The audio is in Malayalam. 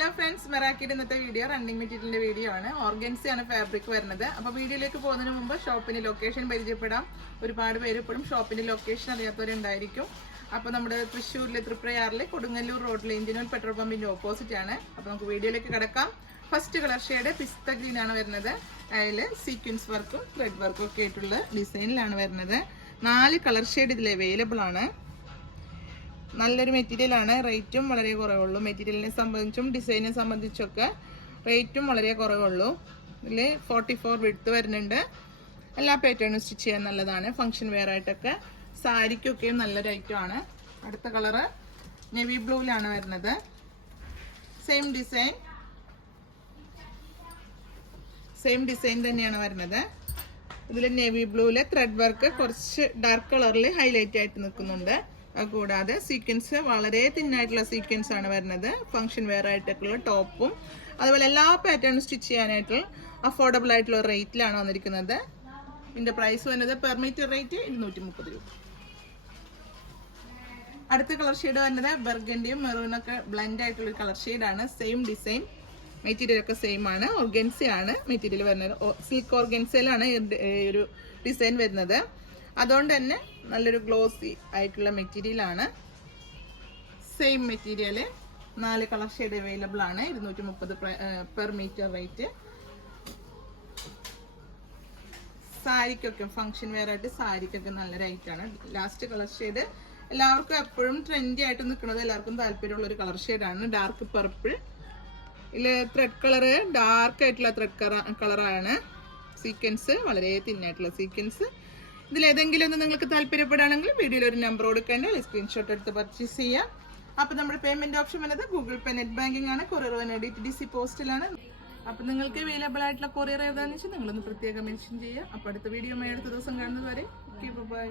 ഹലോ ഫ്രണ്ട്സ്, മെറാക്കിയുടെ ഇന്നത്തെ വീഡിയോ റണ്ണിങ് മെറ്റീരിയലിന്റെ വീഡിയോ ആണ്. ഓർഗൻസി ആണ് ഫാബ്രിക് വരുന്നത്. അപ്പോൾ വീഡിയോയിലേക്ക് പോകുന്നതിന് മുമ്പ് ഷോപ്പിന്റെ ലൊക്കേഷൻ പരിചയപ്പെടാം. ഒരുപാട് പേര് ഇപ്പോഴും ഷോപ്പിന്റെ ലൊക്കേഷൻ അറിയാത്തവരുണ്ടായിരിക്കും. അപ്പോൾ നമ്മുടെ തൃശ്ശൂരിലെ തൃപ്രയാറിലെ കൊടുങ്ങല്ലൂർ റോഡിലെ ഇന്ത്യൻ ഓയിൽ പെട്രോൾ പമ്പിന്റെ ഓപ്പോസിറ്റ് ആണ്. അപ്പോൾ നമുക്ക് വീഡിയോയിലേക്ക് കിടക്കാം. ഫസ്റ്റ് കളർ ഷെയ്ഡ് പിസ്ത ഗ്രീൻ ആണ് വരുന്നത്. അതിൽ സീക്വൻസ് വർക്കും ത്രെഡ് വർക്കും ഒക്കെ ആയിട്ടുള്ള ഡിസൈനിലാണ് വരുന്നത്. 4 കളർ ഷെയ്ഡ് ഇതിൽ അവൈലബിൾ ആണ്. നല്ലൊരു മെറ്റീരിയലാണ്. റേറ്റും വളരെ കുറവുള്ളൂ. മെറ്റീരിയലിനെ സംബന്ധിച്ചും ഡിസൈനിനെ സംബന്ധിച്ചൊക്കെ റേറ്റും വളരെ കുറവുള്ളൂ. ഇതിൽ 44 വിഡ്ത്ത് വരുന്നുണ്ട്. എല്ലാ പാറ്റേണും സ്റ്റിച്ച് ചെയ്യാൻ നല്ലതാണ്. ഫംഗ്ഷൻ വെയർ ആയിട്ടൊക്കെ സാരിക്കൊക്കെയും നല്ലൊരു ഐറ്റമാണ്. അടുത്ത കളറ് നേവി ബ്ലൂവിലാണ് വരുന്നത്. സെയിം ഡിസൈൻ തന്നെയാണ് വരുന്നത്. ഇതിൽ നേവി ബ്ലൂവിലെ ത്രെഡ് വർക്ക് കുറച്ച് ഡാർക്ക് കളറിൽ ഹൈലൈറ്റ് ആയിട്ട് നിൽക്കുന്നുണ്ട്. കൂടാതെ സീക്വൻസ് വളരെ തിന്നായിട്ടുള്ള സീക്വൻസ് ആണ് വരുന്നത്. ഫംഗ്ഷൻ വെയർ ആയിട്ടുള്ള ടോപ്പും അതുപോലെ എല്ലാ പാറ്റേണും സ്റ്റിച്ച് ചെയ്യാനായിട്ടുള്ള അഫോർഡബിൾ ആയിട്ടുള്ള റേറ്റിലാണ് വന്നിരിക്കുന്നത്. ഇതിന്റെ പ്രൈസ് വരുന്നത് പെർ മീറ്റർ റേറ്റ് 230 രൂപ. അടുത്ത കളർ ഷെയ്ഡ് വരുന്നത് ബർഗൻഡിയും മെറൂണൊക്കെ ബ്ലെൻഡ് ആയിട്ടുള്ള ഒരു കളർ ഷെയ്ഡാണ്. സെയിം ഡിസൈൻ, മെറ്റീരിയൽ ഒക്കെ സെയിം ആണ്. ഓർഗൻസ ആണ് മെറ്റീരിയൽ വരുന്നത്. സിൽക്ക് ഓർഗൻസയിലാണ് ഒരു ഡിസൈൻ വരുന്നത്. അതുകൊണ്ട് തന്നെ നല്ലൊരു ഗ്ലോസി ആയിട്ടുള്ള മെറ്റീരിയലാണ്. Same material 4 colour shade available ആണ്. 230 പെർ മീറ്റർ റേറ്റ്. സാരിക്കൊക്കെ ഫംഗ്ഷൻ വെയർ ആയിട്ട് സാരിക്കൊക്കെ നല്ല റേറ്റാണ്. ലാസ്റ്റ് കളർ ഷെയ്ഡ് എല്ലാവർക്കും എപ്പോഴും ട്രെൻഡി ആയിട്ട് നിൽക്കുന്നത്, എല്ലാവർക്കും താല്പര്യമുള്ള ഒരു കളർ ഷെയ്ഡാണ്. Dark purple. ഇതിൽ ത്രെഡ് കളറ് ഡാർക്ക് ആയിട്ടുള്ള ത്രെഡ് കളറാണ്. സീക്വൻസ് വളരെ തിന്നായിട്ടുള്ള സീക്വൻസ്. ഇതിലേതെങ്കിലും ഒന്ന് നിങ്ങൾക്ക് താല്പര്യപ്പെടുകയാണെങ്കിൽ വീഡിയോയിൽ ഒരു നമ്പർ കൊടുക്കേണ്ട, സ്ക്രീൻഷോട്ട് എടുത്ത് പർച്ചേസ് ചെയ്യാം. അപ്പോൾ നമ്മുടെ പേയ്മെന്റ് ഓപ്ഷൻ വന്നത് ഗൂഗിൾ പേ, നെറ്റ് ബാങ്കിങ് ആണ്. Courier DTDC പോസ്റ്റിലാണ്. അപ്പോൾ നിങ്ങൾക്ക് അവൈലബിൾ ആയിട്ടുള്ള കൊറിയർ ഏതാണെന്ന് വെച്ചാൽ നിങ്ങളൊന്ന് പ്രത്യേകം മെൻഷൻ ചെയ്യുക. അപ്പോൾ അടുത്ത വീഡിയോ അടുത്ത ദിവസം കാണുന്നത് വരെ ബൈ.